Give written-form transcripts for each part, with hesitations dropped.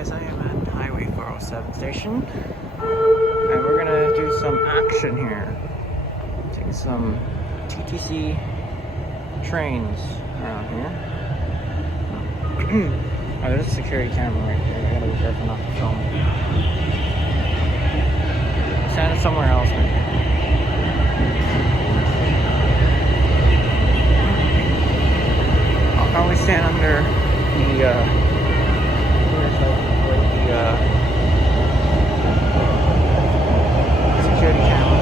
guys, I am at Highway 407 station, and we're gonna do some action here. Take some TTC trains around here. Oh, there's a security camera right there. I gotta be careful not to film. Stand somewhere else, maybe. I'll probably stand under the security camera.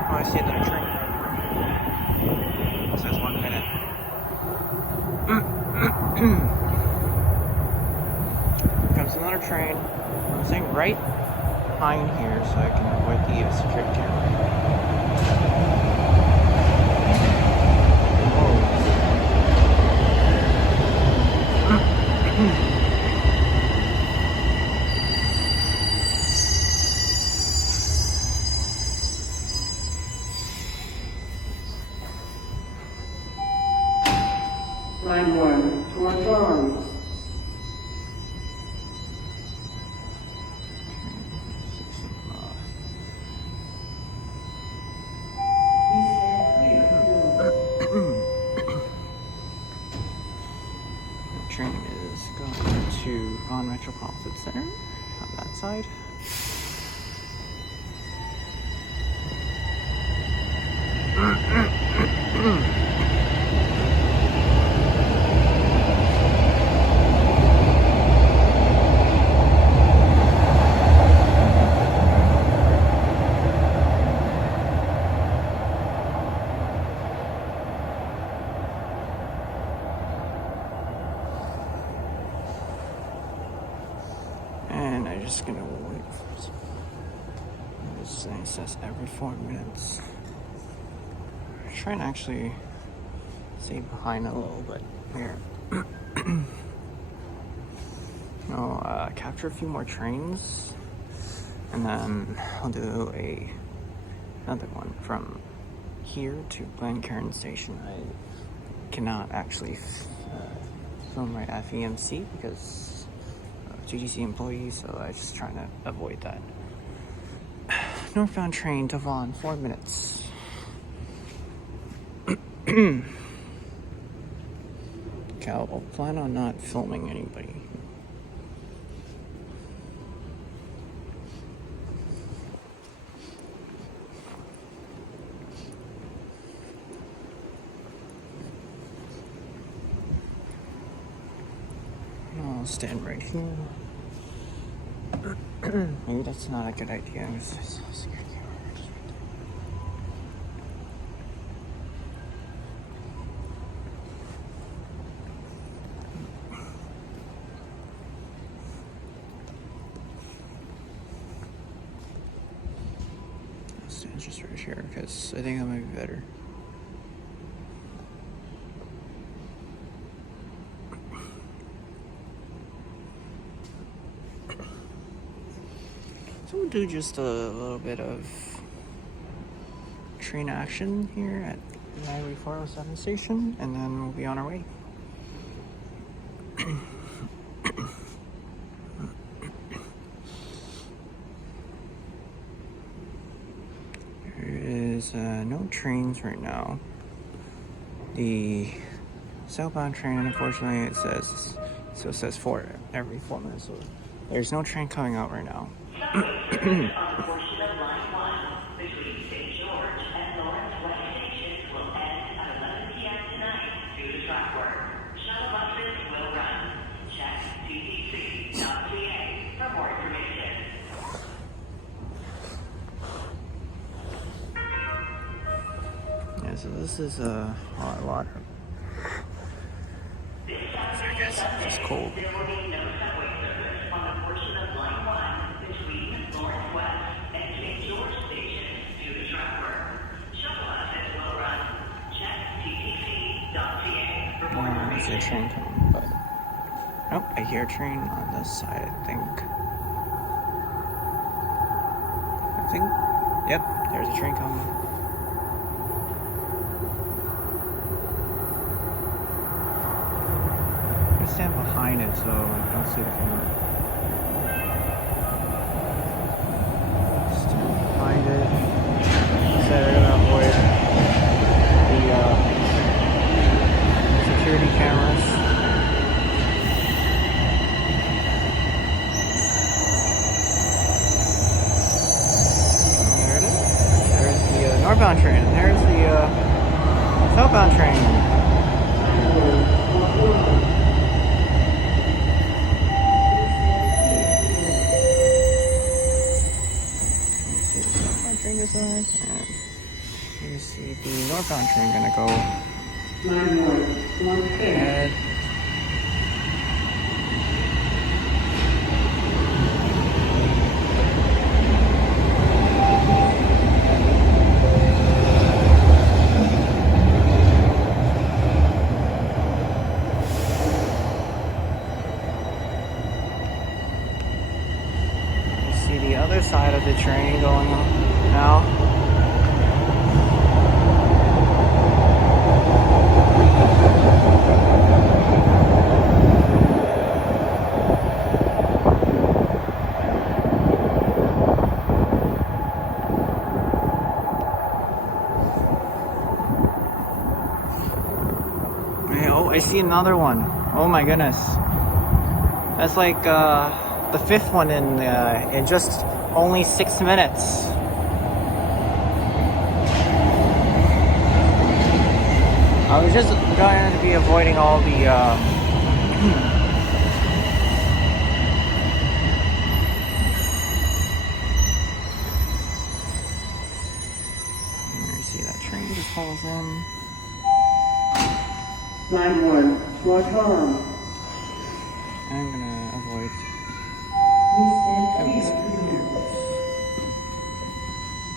Oh, I see another train. It says 1 minute. Here comes another train. I'm staying right behind here so I can avoid the security camera. Line 1, towards arms. The train is going to Vaughan Metropolitan Center on that side. And I'm just gonna wait for some. This thing says every 4 minutes. I'm trying to actually stay behind a little bit here. I'll capture a few more trains, and then I'll do another one from here to Glencairn Station. I cannot actually film right at FEMC because TTC employees, so I'm just trying to avoid that. Northbound train to Vaughan, 4 minutes. Okay, I'll plan on not filming anybody. I'll stand right here. Maybe that's not a good idea. I'll stand just right here because I think that might be better. So we'll do just a little bit of train action here at the Highway 407 station, and then we'll be on our way. There is no trains right now. The southbound train, unfortunately, it says every 4 minutes. So there's no train coming out right now. On a portion of Line 1 between St. George and Lawrence West stations will end at 11 p.m. tonight due to track work. Shuttle buses will run. Check TTC.ca for more information. Yeah, so this is hot water. I guess it's just cold. There will be no subway service on a portion of Line 1 between Lawrence West and St. George stations due to track work. Shuttle buses will run. Check TTC.ca for more I see a information. train coming, but nope, I hear a train on this side, I think. I think, yep, there's a train coming. I'm gonna stand behind it so I don't see the camera. Stand behind it. So they're gonna avoid the security cameras. There it is. There's the northbound train. There's the southbound train. This side, and you see the northbound train gonna go ahead. You see the other side of the train going on now. Oh, I see another one. Oh my goodness. That's like the fifth one in just only 6 minutes. I was just going to be avoiding all the there you see that train just pulls in. Line 1, Swanton. I'm gonna avoid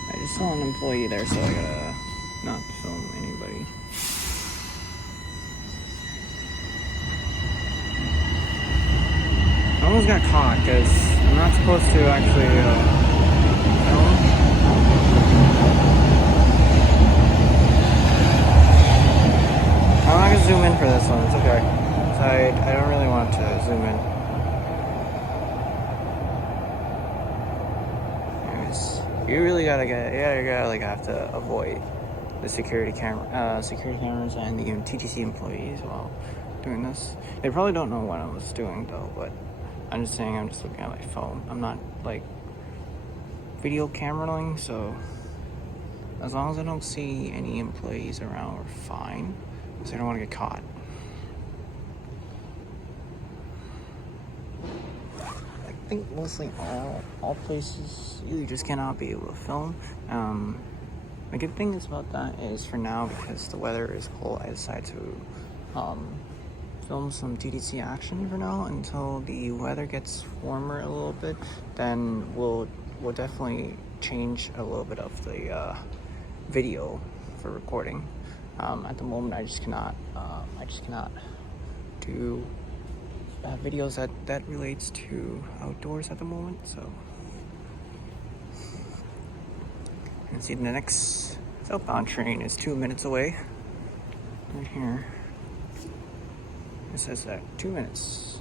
I just saw an employee there, so I gotta not film anybody. I almost got caught because I'm not supposed to actually film. I'm not gonna zoom in for this one, it's okay. So I don't really want to zoom in. Anyways, you really gotta have to avoid the security cameras and the TTC employees while doing this. They probably don't know what I was doing though, but I'm just saying I'm just looking at my phone. I'm not like video cameraing, so as long as I don't see any employees around, we're fine. Because I don't want to get caught. I think mostly all places you just cannot be able to film. The good thing is about that is for now, because the weather is cold, I decided to film some TTC action for now until the weather gets warmer a little bit. Then we'll definitely change a little bit of the video for recording. At the moment, I just cannot do videos that relates to outdoors at the moment. So, you can see the next southbound train is 2 minutes away. Right here, it says that 2 minutes.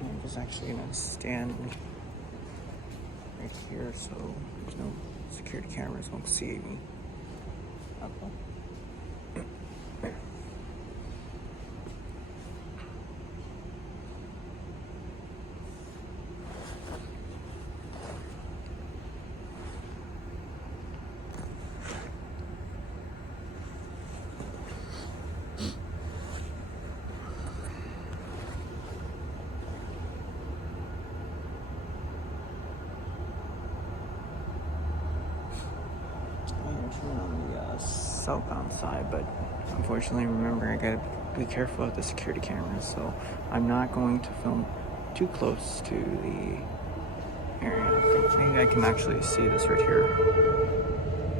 I'm just actually gonna stand right here so there's no security cameras won't see me. Okay. On the southbound side, but unfortunately, remember, I gotta be careful of the security cameras, so I'm not going to film too close to the area. I think maybe I can actually see this right here.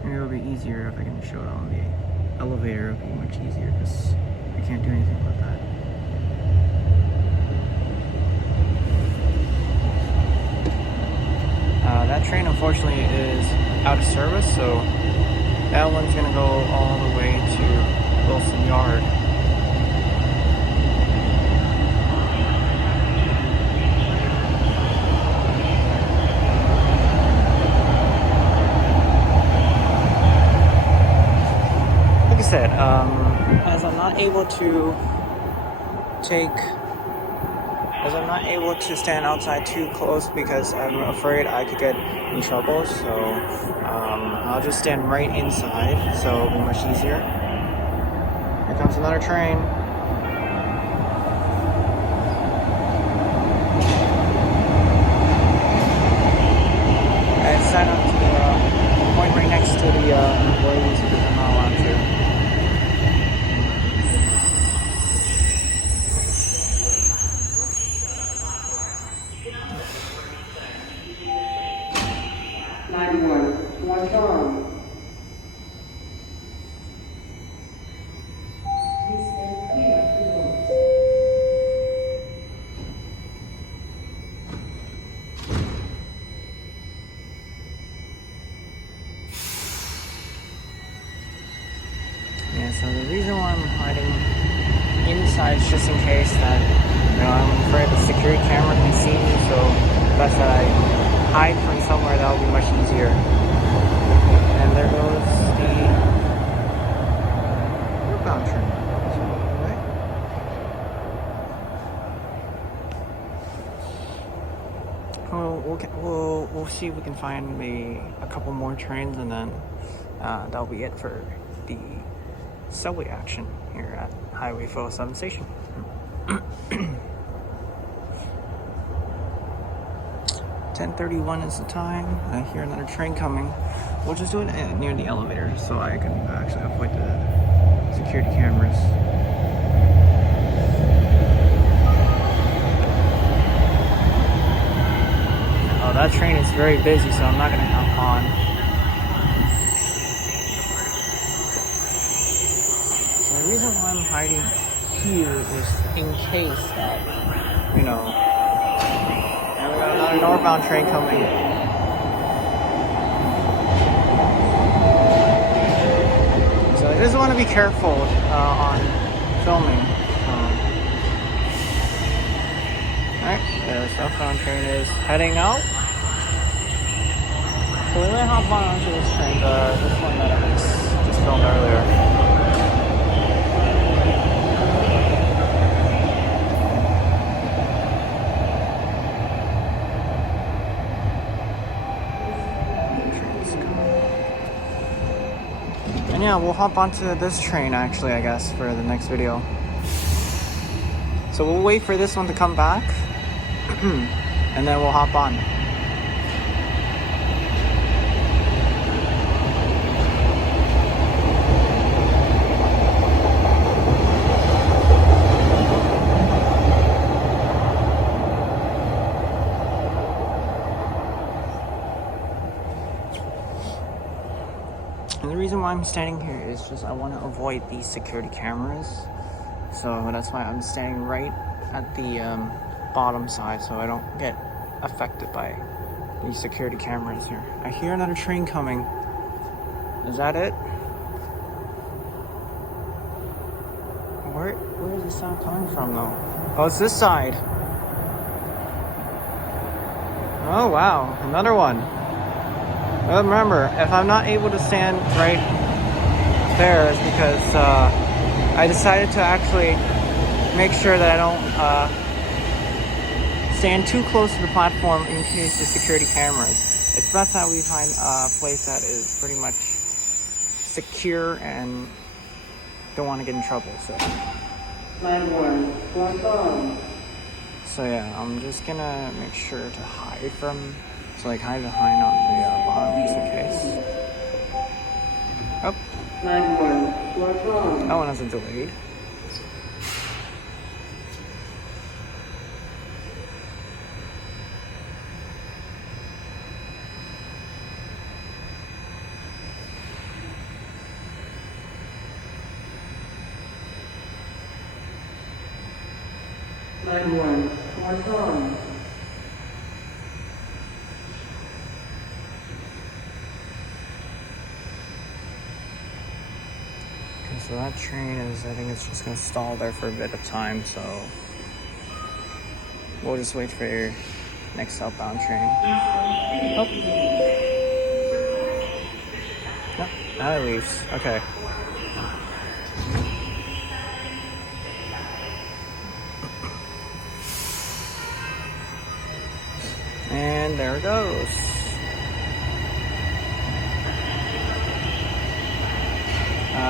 Maybe it'll be easier if I can show it on the elevator. It'll be much easier because I can't do anything about that. train unfortunately is out of service, so that one's gonna go all the way to Wilson Yard. Like I said, as I'm not able to stand outside too close because I'm afraid I could get in trouble, so I'll just stand right inside, so it'll be much easier. Here comes another train. I signed up to the point right next to the employees because I'm not allowed to. Yeah, so the reason why I'm hiding inside is just in case that, I'm afraid the security camera can see me, so best that I hide from somewhere. That'll be much easier. And there goes the northbound train. We'll see if we can find maybe a couple more trains, and then that'll be it for the subway action here at Highway 407 station. 10:31 is the time. I hear another train coming. We'll just do it near the elevator so I can actually avoid the security cameras. Oh, that train is very busy, so I'm not gonna hop on. The reason why I'm hiding here is in case that, and we got another northbound train coming. So I just want to be careful on filming. Alright, the southbound train is heading out. So we might hop on onto this train, this one that I just filmed earlier. And yeah, we'll hop onto this train actually, I guess, for the next video. So we'll wait for this one to come back, and then we'll hop on. And the reason why I'm standing here is just I want to avoid these security cameras. So that's why I'm standing right at the bottom side so I don't get affected by these security cameras here. I hear another train coming. Is that it? Where is the sound coming from though? Oh, it's this side. Oh wow, another one. Well, remember, if I'm not able to stand right there, it's because I decided to actually make sure that I don't stand too close to the platform in case of security cameras. It's best that we find a place that is pretty much secure and don't want to get in trouble. So yeah, I'm just gonna make sure to hide from. So like hide behind on the bottom just in case. Oh. That one hasn't delayed. that train is, I think it's just gonna stall there for a bit of time, so we'll just wait for your next southbound train. Oh. No, now it leaves. Okay. And there it goes.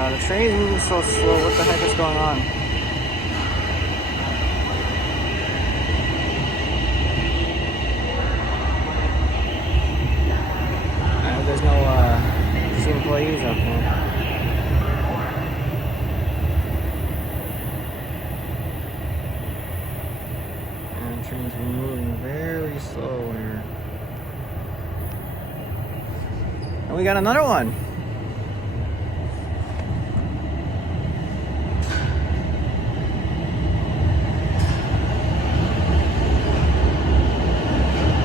The train is moving so slow. What the heck is going on? There's no TTC employees up there. And the train's moving very slow here. And we got another one.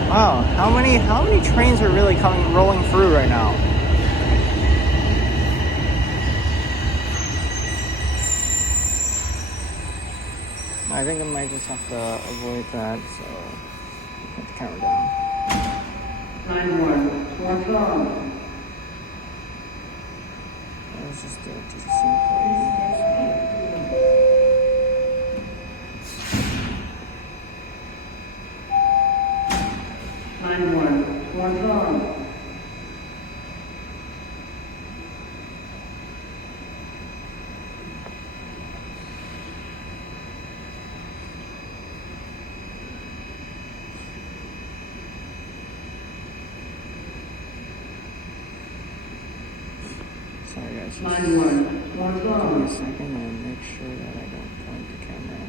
Wow, how many trains are really rolling through right now? I think I might just have to avoid that, so put the camera down. 91, Swanton. Let's just do it to the same place. 91, Swanton. Sorry guys, just 91, give me a Swanton. second and make sure that I don't point the camera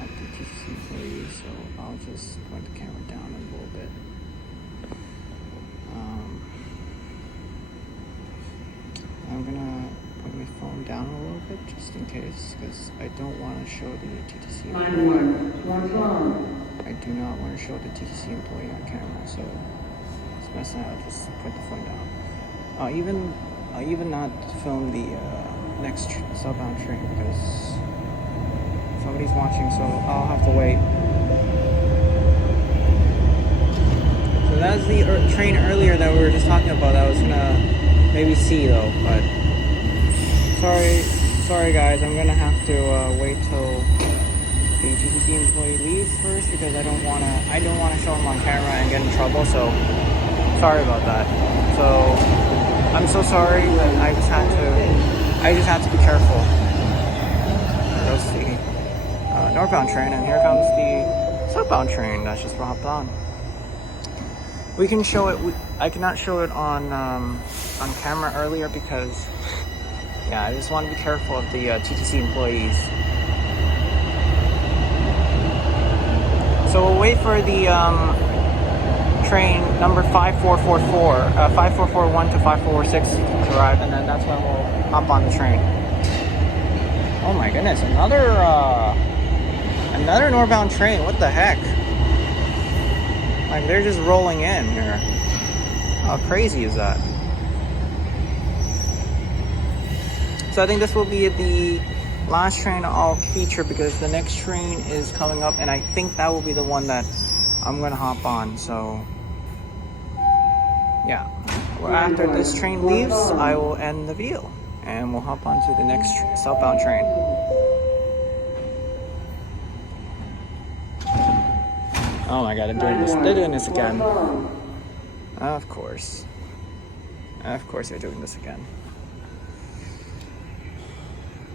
at the TTC employees, so I'll just point the camera down a little bit. I'm gonna put my phone down a little bit just in case, because I don't want to show the TTC employee. 91, Swanton. I do not want to show the TTC employee on camera, so it's best that I'll just put the phone down. I'll even not film the next southbound train because somebody's watching, so I'll have to wait. So that's the train earlier that we were just talking about. I was gonna maybe see though, but sorry guys, I'm gonna have to wait till the TTC employee leaves first because I don't wanna show him on camera and get in trouble. So sorry about that. So I'm so sorry, but I just had to be careful. There's the northbound train, and here comes the southbound train that's just hopped on. We can show it. I cannot show it on camera earlier because, yeah, I just want to be careful of the TTC employees. So we'll wait for the train number 5441 to 5446 to arrive, and then that's when we'll hop on the train. Oh my goodness, another northbound train. What the heck? Like, they're just rolling in here. How crazy is that? So I think this will be the last train I'll feature because the next train is coming up, and I think that will be the one that I'm gonna hop on. So yeah, well, after this train leaves, I will end the video and we'll hop on to the next southbound train. Oh my god, they're doing this again. Of course they're doing this again.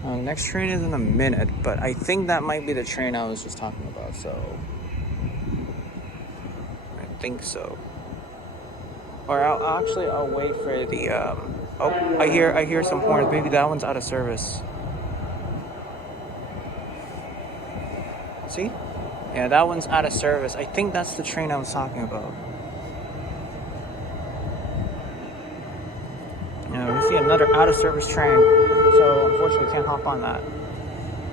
The next train is in a minute, but I think that might be the train I was just talking about, so I think so. Or I'll wait for the oh, I hear some horns. Maybe that one's out of service. See? Yeah, that one's out of service. I think that's the train I was talking about. Yeah, we see another out of service train. So unfortunately can't hop on that.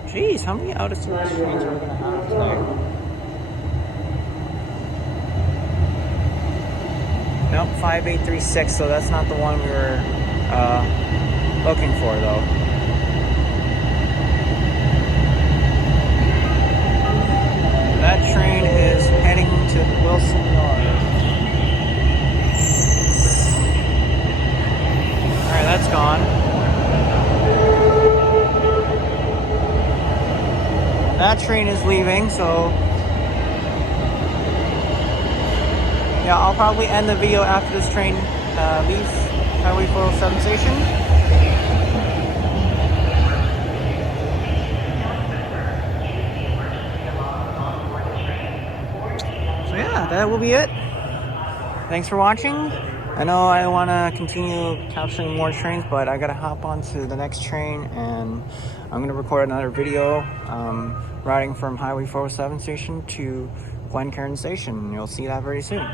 Jeez, how many out of service trains are we gonna have today? Nope, 5836, so that's not the one we were looking for though. leaving, so yeah, I'll probably end the video after this train leaves Highway 407 station. So yeah, that will be it. Thanks for watching. I know I want to continue capturing more trains, but I gotta hop on to the next train, and I'm gonna record another video riding from Highway 407 station to Glencairn station. You'll see that very soon.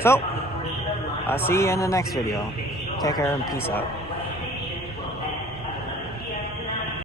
So I'll see you in the next video. Take care and peace out.